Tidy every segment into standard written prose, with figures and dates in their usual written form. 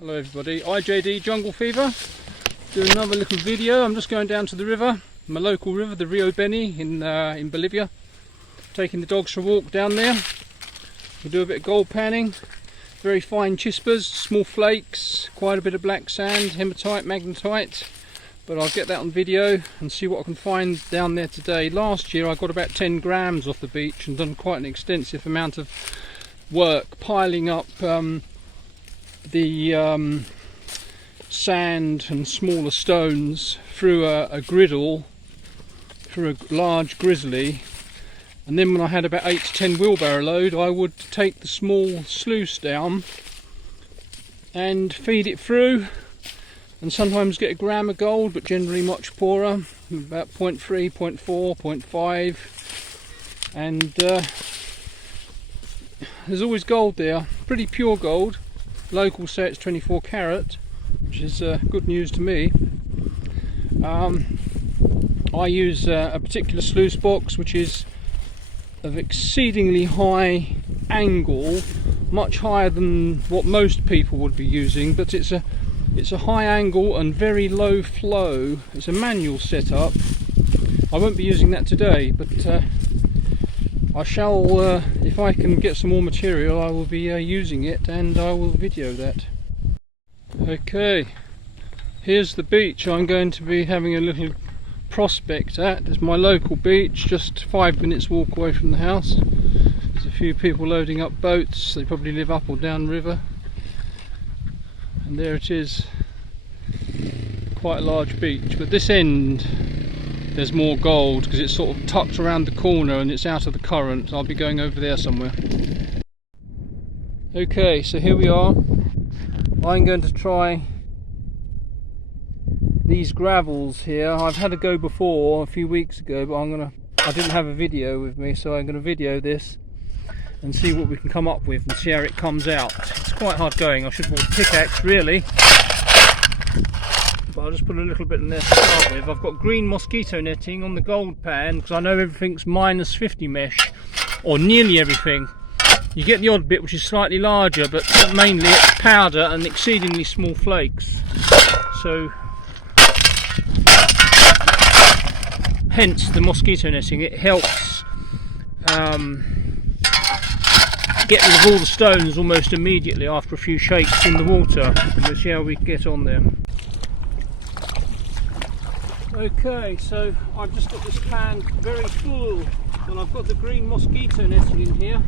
Hello everybody, IJD Jungle Fever, doing another little video. I'm just going down to the river, my local river, the Rio Beni in Bolivia. Taking the dogs for a walk down there. We'll do a bit of gold panning, very fine chispers, small flakes, quite a bit of black sand, hematite, magnetite. But I'll get that on video and see what I can find down there today. Last year I got about 10 grams off the beach and done quite an extensive amount of work piling up the sand and smaller stones through a griddle, through a large grizzly, and then when I had about 8 to 10 wheelbarrow load, I would take the small sluice down and feed it through, and sometimes get a gram of gold, but generally much poorer, about 0.3, 0.4, 0.5, and there's always gold there, pretty pure gold. Locals say it's 24 carat, which is good news to me. I use a particular sluice box which is of exceedingly high angle, much higher than what most people would be using, but it's a high angle and very low flow. It's a manual setup. I won't be using that today, but I shall, if I can get some more material, I will be using it, and I will video that. Okay, here's the beach I'm going to be having a little prospect at. It's my local beach, just 5 minutes walk away from the house. There's a few people loading up boats. They probably live up or down river. And there it is, quite a large beach, but this end there's more gold because it's sort of tucked around the corner and it's out of the current. I'll be going over there somewhere. Okay, so here we are. I'm going to try these gravels here. I've had a go before a few weeks ago, but I didn't have a video with me, so I'm going to video this and see what we can come up with and see how it comes out. It's quite hard going. I should have bought a pickaxe really, but I'll just put a little bit in there to start with. I've got green mosquito netting on the gold pan because I know everything's minus 50 mesh, or nearly everything. You get the odd bit which is slightly larger, but mainly it's powder and exceedingly small flakes. So hence the mosquito netting. It helps get rid of all the stones almost immediately after a few shakes in the water. And we'll see how we get on there. Okay, so I've just got this pan very full, and I've got the green mosquito netting in here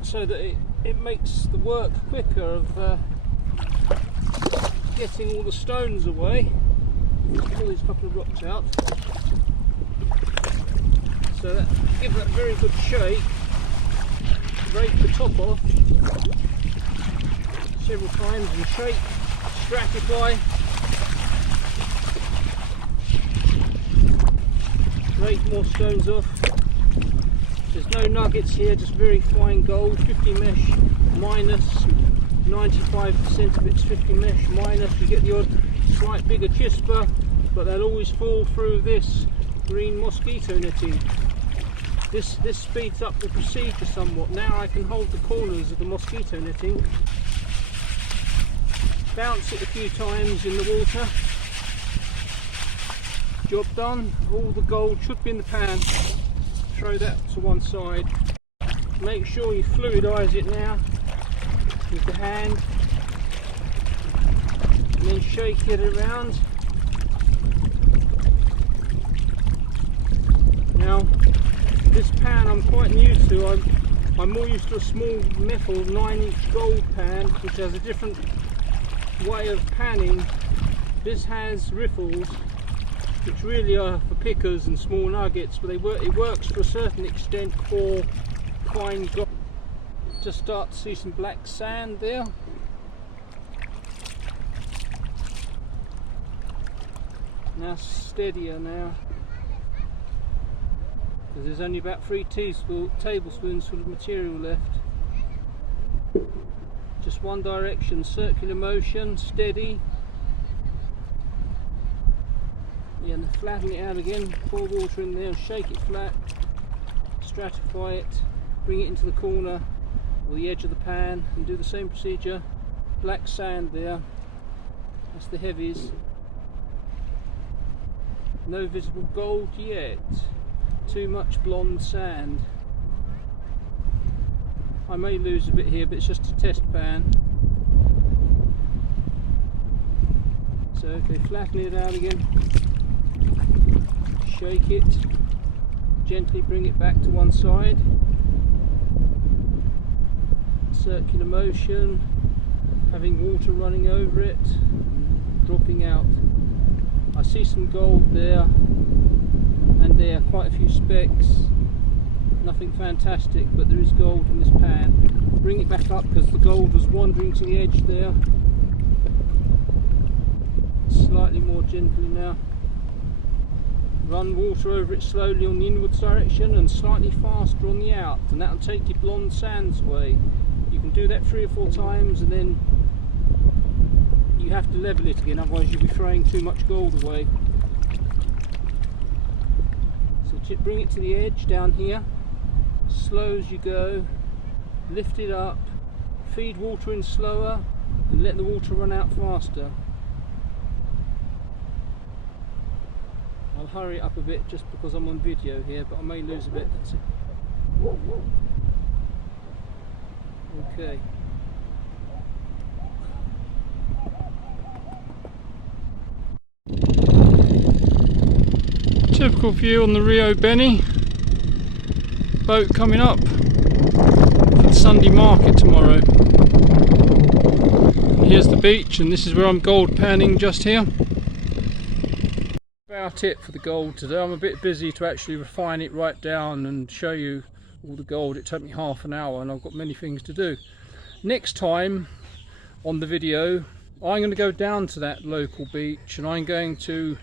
so that it makes the work quicker of getting all the stones away. Pull these couple of rocks out. So that gives that a very good shake. Break the top off several times and shake, stratify, break more stones off. There's no nuggets here, just very fine gold, 50 mesh minus, 95% of it's 50 mesh minus. You get the odd slight bigger chisper, but they'll always fall through this green mosquito netting. This speeds up the procedure somewhat. Now I can hold the corners of the mosquito netting, bounce it a few times in the water, job done. All the gold should be in the pan. Throw that to one side. Make sure you fluidize it now with the hand, and then shake it around. Now this pan I'm quite new to. I'm more used to a small metal 9-inch gold pan which has a different way of panning. This has riffles which really are for pickers and small nuggets, but it works to a certain extent for fine gold. Just start to see some black sand there. Now steadier now, because there's only about 3 tablespoons full of material left. Just one direction, circular motion, steady. Yeah, and flatten it out again, pour water in there, shake it flat, stratify it, bring it into the corner or the edge of the pan and do the same procedure black sand there. That's the heavies. No visible gold yet. Too much blonde sand. I may lose a bit here, but it's just a test pan. So okay, flatten it out again. Shake it. Gently bring it back to one side. Circular motion. Having water running over it. Dropping out. I see some gold there. And there, quite a few specks. Nothing fantastic, but there is gold in this pan. Bring it back up because the gold was wandering to the edge there. Slightly more gently now. Run water over it slowly on the inwards direction and slightly faster on the out, and that'll take your blonde sands away. You can do that 3 or 4 times and then you have to level it again, otherwise you'll be throwing too much gold away. So bring it to the edge down here, slow as you go, lift it up, feed water in slower and let the water run out faster. I'll hurry it up a bit just because I'm on video here, but I may lose a bit. That's it. Okay. Typical view on the Rio Beni. Boat coming up for the Sunday market tomorrow. And here's the beach, and this is where I'm gold panning just here. About it for the gold today. I'm a bit busy to actually refine it right down and show you all the gold. It took me half an hour and I've got many things to do. Next time on the video I'm going to go down to that local beach and I'm going to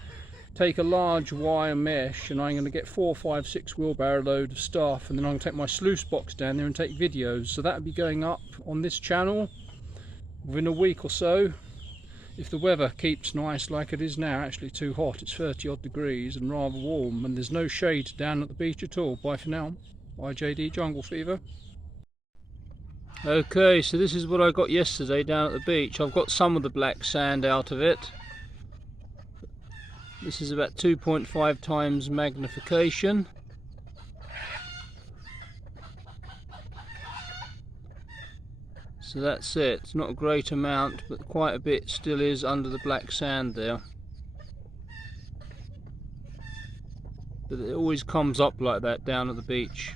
take a large wire mesh and I'm going to get 4, 5, 6 wheelbarrow load of stuff, and then I'm going to take my sluice box down there and take videos. So that'll be going up on this channel within a week or so. If the weather keeps nice like it is now. Actually too hot, it's 30 odd degrees and rather warm, and there's no shade down at the beach at all. Bye for now. Bye JD Jungle Fever. Okay, so this is what I got yesterday down at the beach. I've got some of the black sand out of it. This is about 2.5 times magnification. So that's it. It's not a great amount, but quite a bit still is under the black sand there. But it always comes up like that down at the beach.